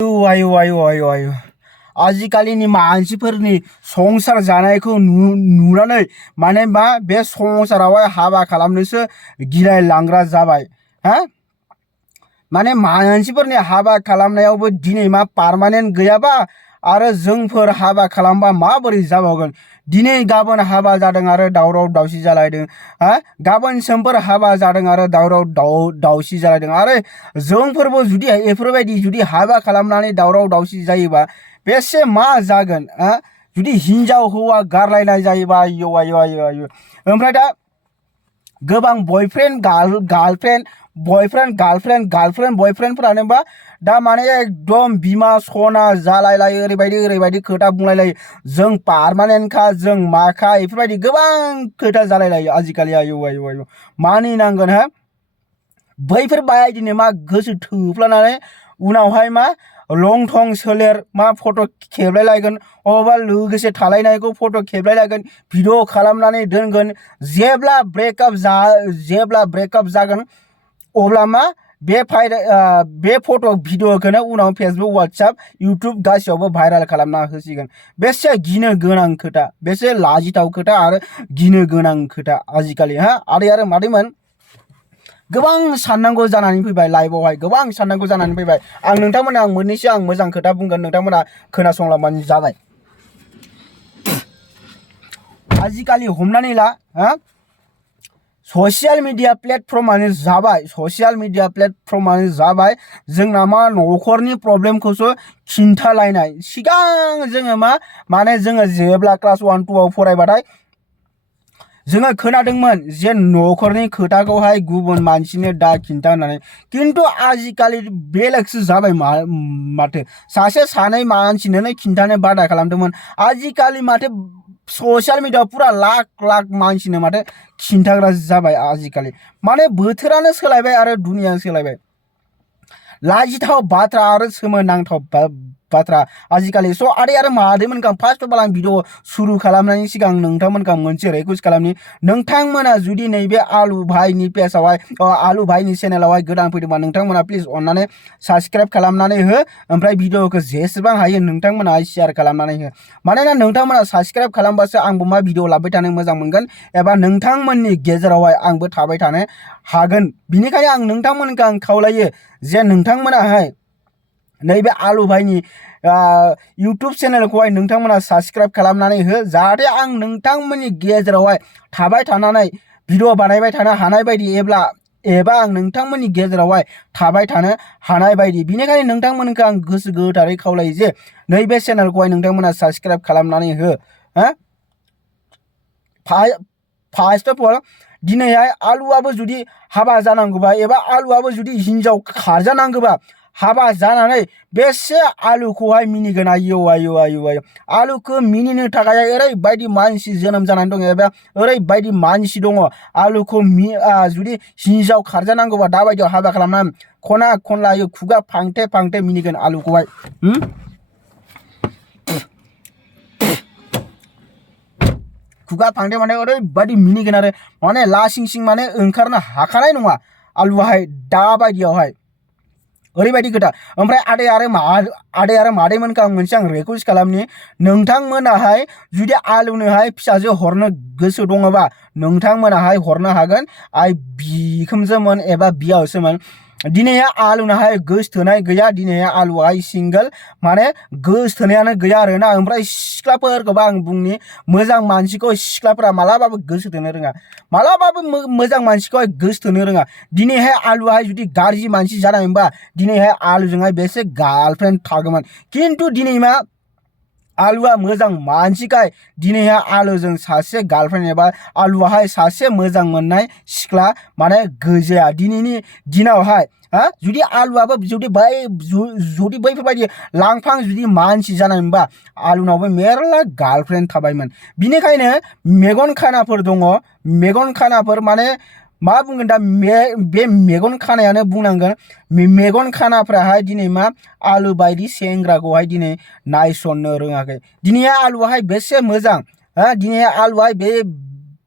आयु आजि कालिनि मानसिफोरनि संसार जानायखौ नुनानै माने मा बे संसारावहाय हाबा खालामनोसो गिलाय लांग्रा जाबाय हा माने मानसिफोरनि हाबा खालामनायावबो दिनै मा पार्मानेन्ट गैयाबा आरो जोंफोर हाबा खालामबा माबोरै जाबावगोन दिनै गाबोन हाबा जादों आरो दावराव दावसि जालायदों हा गाबोन समफोर हाबा जादों आरो दावराव दावसि जालायदों आरो जोंफोरबो जुदि एफोरबायदि जुदि हाबा खालामनानै दावराव दावसि जायोबा बेसे मा जागोन हा जुदि हिनजाव हौवा गारलायनाय जायोबा आयु ओमफ्राय दा गोबां गार्लफ्रेन्ड बयफ्रेन्डफोरानोबा दा माने एकदम बिमा सना जालायलायो ओरैबायदि खोथा बुंलायलायो जों पार्मानेन्टखा जों माखा बेफोरबायदि गोबां खोथा जालायलायो आजिखालि आयु मानिनांगोन हा बैफोर बायदिनो मा गोसो थोफ्लानानै उनावहाय मा लं थं सोलेर मा फट' खेबलायलायगोन अबावबा लोगोसे थालायनायखौ फट' खेबलायलायगोन भिडिअ खालामनानै दोनगोन जेब्ला ब्रेकआप जागोन अब्ला मा बे फट' भिडिअखौनो उनाव फेसबुक वाट्सएप इउटुब गासैयावबो भाइरेल खालामना होसिगोन बेसे गिनो गोनां खोथा बेसे लाजिथाव खोथा आरो गिनो गोनां खोथा आजिखालि हा आरो मादैमोन गोबां साननांगौ जानानै फैबाय लाइफआवहाय गोबां साननांगौ जानानै फैबाय आं नोंथांमोना मोननैसो आं मोजां खोथा बुंगोन नोंथांमोना खोनासंलांबानो जाबाय आजिखालि हमनानै ला हा ससियेल मिडिया प्लेटफर्मानो जाबाय जोंना मा न'खरनि प्रब्लेमखौसो खिन्थालायनाय सिगां जोङो माने जोङो जेब्ला क्लास 1 2 आव फरायबाथाय जोङो खोनादोंमोन जे न'खरनि खोथाखौहाय गुबुन मानसिनो दा खिन्था होननानै किन्तु आजिखालि बेलेगसो जाबाय माथो सासे सानै मानसिनोनो खिन्थानो बादा खालामदोंमोन आजिखालि माथो ससियेल मिडिया पुरा लाख मानसिनो माथो खिन्थाग्रा जाबाय आजिखालि माने बोथोरानो सोलायबाय आरो दुनियानो सोलायबाय लाजिथाव बाथ्रा आरो सोमोनांथाव बाथ्रा आजिखालि स' आरो मादैमोनखौ फार्स्ट अफ अल आं भिडिअ सुरु खालामनायनि सिगां नोंथांमोनखौ मोनसे रिक्वेस्ट खालामनि नोंथांमोना जुदि नैबे आलु भाइनि पेजआवहाय आलु भाइनि चेनेलावहाय गोदान फैदोंबा नोंथांमोना प्लिज अननानै साबस्क्राइब खालामनानै हो ओमफ्राय भिडिअखौ जेसेबां हायो नोंथांमोना शेयार खालामनानै हो मानोना नोंथांमोना साबस्क्राइब खालामबासो आंबो मा भिडिअ लाबाय थानो मोजां मोनगोन एबा नोंथांमोननि गेजेरावहाय आंबो थाबाय थानो हागोन बिनिखायनो आं नोंथांमोनखौ आं खावलायो जे नोंथांमोनाहाय नैबे आलु भाइनि इउटुब चेनेलखौहाय नोंथांमोना साबस्क्राइब खालामनानै हो जाहाथे आं नोंथांमोननि गेजेरावहाय थाबाय थानानै भिडिअ बानायबाय थानो हानाय बायदि एबा आं नोंथांमोननि गेजेरावहाय थाबाय थानो हानाय बायदि बिनिखायनो नोंथांमोनखौ आं गोसो गोथारै खावलायो जे नैबे चेनेलखौहाय नोंथांमोना साबस्क्राइब खालामनानै हो फार्स्ट अफ अल दिनैहाय आलुआबो जुदि हाबा जानांगौबा एबा आलुआबो जुदि हिनजाव खारजानांगौबा हाबा जानानै बेसे आलुखौहाय मिनिगोन आयु आलुखौ मिनिनो थाखाय ओरैबायदि मानसि जोनोम जानानै दङ एबा ओरैबायदि मानसि दङ आलुखौ जुदि हिनजाव खारजानांगौबा दाबायदियाव हाबा खालामनानै खना खनला खुगा फांथे मिनिगोन आलुखौहाय खुगा फांथे माने ओरैबायदि मिनिगोन आरो माने लासिं माने ओंखारनो हाखानाय नङा आलुआहाय दाबायदियावहाय ओरैबायदि खोथा ओमफ्राय आदै आरो मादैमोनखौ आं मोनसे रिक्वेस्ट खालामनि नोंथांमोनाहाय जुदि आलुनोहाय फिसाजो हरनो गोसो दङबा नोंथांमोनाहाय हरनो हागोन बिखुनजोमोन एबा बिहावसोमोन दिनैहाय आलुनाहाय गोसोथोनाय गैया दिनैहाय आलुआहाय सिंगोल माने गोसोथोनायानो गैया आरोना ओमफ्राय सिख्लाफोरखौबा आं बुंनि मोजां मानसिखौ सिख्लाफोरा मालाबाबो गोसोथोनो रोङा मालाबाबो मोजां मानसिखौहाय गोसोथोनो रोङा दिनैहाय आलुआहाय जुदि गाज्रि मानसि जानायमोनबा दिनैहाय आलुजोंहाय बेसे गार्लफ्रेन्ड थागौमोन किन्तु दिनै मा आलुआ मोजां मानसिखाय दिनैहाय आलुजों सासे गार्लफ्रेन्ड एबा आलुआहाय सासे मोजां मोननाय सिख्ला माने गैजाया दिनैनि दिनावहाय जुदि आलुआबो जुदि बैफोरबायदि लांफां जुदि मानसि जानायमोनबा आलुनावबो मेरला गार्लफ्रेन्ड थाबायमोन बिनिखायनो मेगन खानाफोर दङ मेगन खानाफोर माने मा बुंगोन दा बे मेगन खानायानो बुंनांगोन मेगन खानाफ्राहाय दिनै मा आलु बायदि सेंग्राखौहाय दिनै नायसननो रोङाखै दिनैहाय आलुआहाय बेसे मोजां दिनैहाय आलुआहाय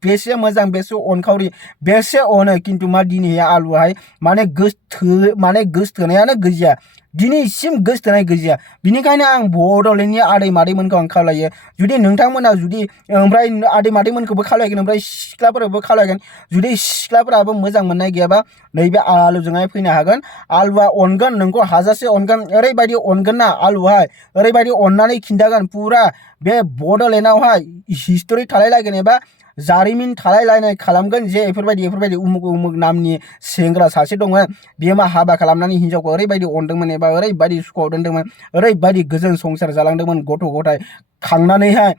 बेसे मोजां बेसे अनखावरि बेसे अनो किन्तु मा दिनैहाय आलुआहाय माने गोसोथोनायानो गैया दिनैसिम गोसोथोनाय गैया। बिनिखायनो आं बड'लेण्डनि आदै मादैमोनखौ आं खावलायो जुदि नोंथांमोना जुदि ओमफ्राय आदै मादैमोनखौबो खावलायगोन ओमफ्राय सिख्लाफोराबो खावलायगोन जुदि सिख्लाफोराबो मोजां मोननाय गैयाबा नैबे आलुजोंहाय फैनो हागोन। आलुआ अनगोन नोंखौ हाजासे अनगोन ओरैबायदि अनगोन ना आलुहाय ओरैबायदि अननानै खिन्थागोन पुरा बे बड'लेण्डआवहाय हिस्टरि थालायलायगोन एबा जारिमिन थालायलायनाय खालामगोन जे बेफोरबायदि उमुक उमुक नामनि सेंग्रा सासे दंमोन बियो मा हाबा खालामनानै हिनजावखौ ओरैबायदि अनदोंमोन एबा ओरैबायदि सुखुआव दोनदोंमोन ओरैबायदि गोजोन संसार जालांदोंमोन गथ' गथाय खांनानैहाय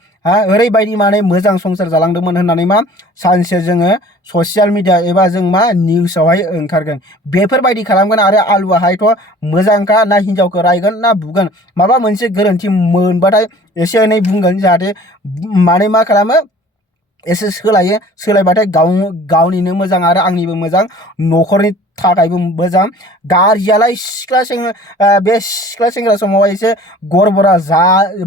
ओरैबायदि माने मोजां संसार जालांदोंमोन होननानै मा सानसे जोङो ससियेल मिडिया एबा जों मा निउसावहाय ओंखारगोन बेफोरबायदि खालामगोन। आरो आलुआहायथ' मोजांखा ना हिनजावखौ रायगोन ना बुगोन माबा मोनसे गोरोन्थि मोनबाथाय एसे एनै बुंगोन जाहाथे माने मा खालामो एसे सोलायबाथाय गावनिनो मोजां आरो आंनिबो मोजां न'खरनि थाखायबो मोजां। गाज्रियालाय बे सिख्ला सेंग्रा समावहाय एसे गरबरा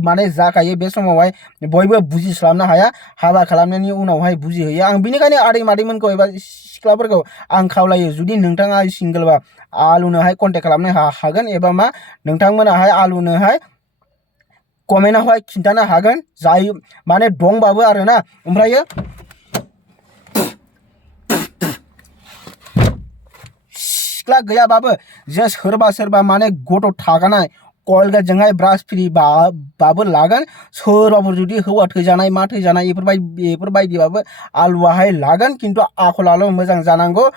माने जाखायो बे समावहाय बयबो बुजिस्लाबनो हाया हाबा खालामनायनि उनावहाय बुजिहैयो। आं बिनिखायनो आदै मादैमोनखौ एबा सिख्लाफोरखौ आं खावलायो जुदि नोंथाङा सिंगोलबा आलुनोहाय कन्टेक्ट खालामनो हागोन एबा मा नोंथांमोनाहाय आलुनोहाय कमेन्टआवहाय खिन्थानो हागोन जाय माने दंबाबो आरोना। ओमफ्रायो सिख्ला गैयाबाबो जे सोरबा माने गथ' थागानाय कलगेटजोंहाय ब्रास फ्रि बाबो लागोन सोरबाफोर जुदि हौवा थैजानाय मा थैजानाय बेफोरबायदिबाबो आलुआहाय लागोन खिन्थु आखलाल' मोजां जानांगौ।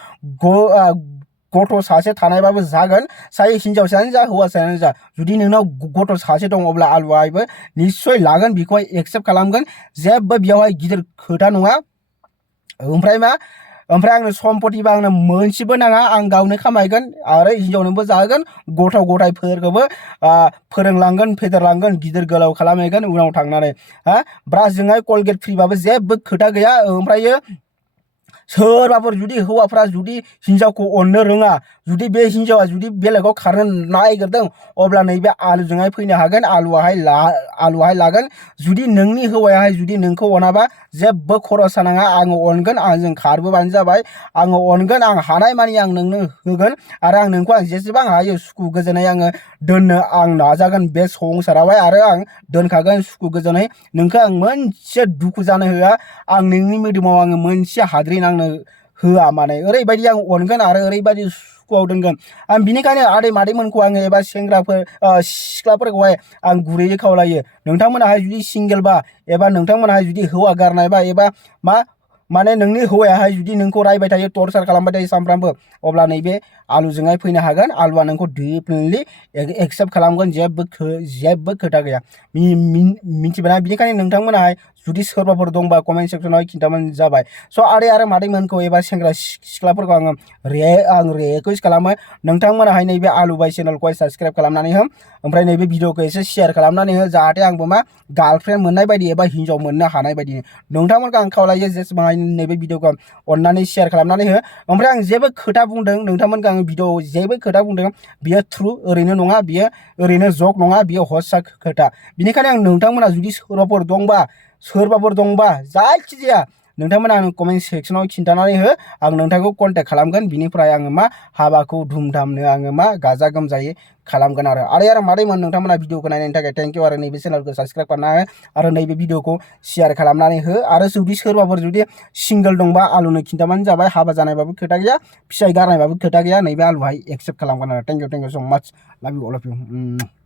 गथ' सासे थानायबाबो जागोन सासे हिनजावसायानो जा हौवासायानो जा जुदि नोंनाव गथ' सासे दं अब्ला आलुआहायबो निस्सय लागोन बेखौहाय एक्सेप्ट खालामगोन जेबो बेयावहाय गिदिर खोथा नङा। ओमफ्राय आंनो सम्पतिबा आंनो मोनसेबो नाङा आं गावनो खामायगोन आरो हिनजावनोबो जाहोगोन गथ' गथायफोरखौबो फोरोंलांगोन फेदेरलांगोन गिदिर गोलाव खालामहैगोन उनाव थांनानै ब्रासजोंहाय कलगेट फ्रिबाबो जेबो खोथा गैया। ओमफ्रायो सोरबाफोर जुदि हौवाफ्रा जुदि हिनजावखौ अननो रोङा जुदि बे हिनजावा जुदि बेलेगाव खारनो नागिरदों अब्ला नैबे आलुजोंहाय फैनो हागोन आलुआहाय लागोन। जुदि नोंनि हौवायाहाय जुदि नोंखौ अनाबा जेबो खरसा नाङा आङो अनगोन आंजों खारबोबानो जाबाय आङो अनगोन आं हानाय मानि आं नोंनो होगोन आरो आं नोंखौ आं जेसेबां हायो सुखु गोजोनै आङो दोननो आं नाजागोन बे संसारावहाय आरो आं दोनखागोन सुखु गोजोनै नोंखौ आं मोनसे दुखु जानो होआ आं नोंनि मोदोमाव आङो मोनसे हाद्रि नांनो होआ माने ओरैबायदि आं अनगोन आरो ओरैबायदि सुखुआव दोनगोन। आं बिनिखायनो आदै मादैमोनखौ आङो एबा सिख्लाफोरखौहाय आं गुरैयै खावलायो नोंथांमोनाहाय जुदि सिंगेलबा एबा नोंथांमोनाहाय जुदि हौवा गारनायबा एबा माने नोंनि हौवायाहाय जुदि नोंखौ रायबाय थायो टर्चार खालामबाय थायो सानफ्रामबो अब्ला नैबे आलुजोंहाय फैनो हागोन आलुआ नोंखौ डेफिनेटलि एक्सेप्ट खालामगोन जेबो खोथा गैया मिथिबायना। बिनिखायनो नोंथांमोनाहाय जुदि सोरबाफोर दंबा कमेन्ट सेक्सनाव खिन्थाबानो जाबाय। स' आदै आरो मादैमोनखौ एबा सेंग्रा सिख्लाफोरखौ आं रिकुवेस्ट खालामो नोंथांमोनाहाय नैबे आलु बाय चेनेलखौहाय साबस्क्राइब खालामनानै हो ओमफ्राय नैबे भिडिअखौ एसे शेयार खालामनानै हो जाहाथे आंबो गार्लफ्रेन्ड मोननाय बायदि एबा हिनजाव मोननो हानाय बायदि नोंथांमोनखौ आं खावलायो जेसेबां नैबे भिडिअखौ अननानै शेयार खालामनानै हो। ओमफ्राय आं जेबो खोथा बुंदों नोंथांमोनखौ आं भिडिअ जेबो खोथा बुंदों बियो ट्रु ओरैनो नङा बियो ओरैनो जक नङा बियो हस्सा खोथा। बिनिखायनो आं नोंथांमोना जुदि सोरबाफोर दंबा जायखिजाया नोंथांमोना आं कमेन्ट सेक्सनाव खिन्थानानै हो आं नोंथांखौ कन्टेक्ट खालामगोन बिनिफ्राय आङो हाबाखौ धुमधामनो आङो गाजा गोमजायै खालामगोन आरो मादैमोन नोंथांमोना भिडिअखौ नायनायनि थाखाय थेंक इउ आरो नैबे चेनेलखौ साबस्क्राइब खालामना हो आरो नैबे भिडिअखौ शेयार खालामनानै हो आरो जुदि सोरबाफोर जुदि सिंगोल दंबा आलुनो खिन्थाबानो जाबाय हाबा जानायबाबो खोथा गैया फिसाय गारनायबाबो खोथा गैया नैबे आलुहाय एक्सेप्ट खालामगोन आरो थेंक इउ स' माच लाभ इउ अल अफ इउ।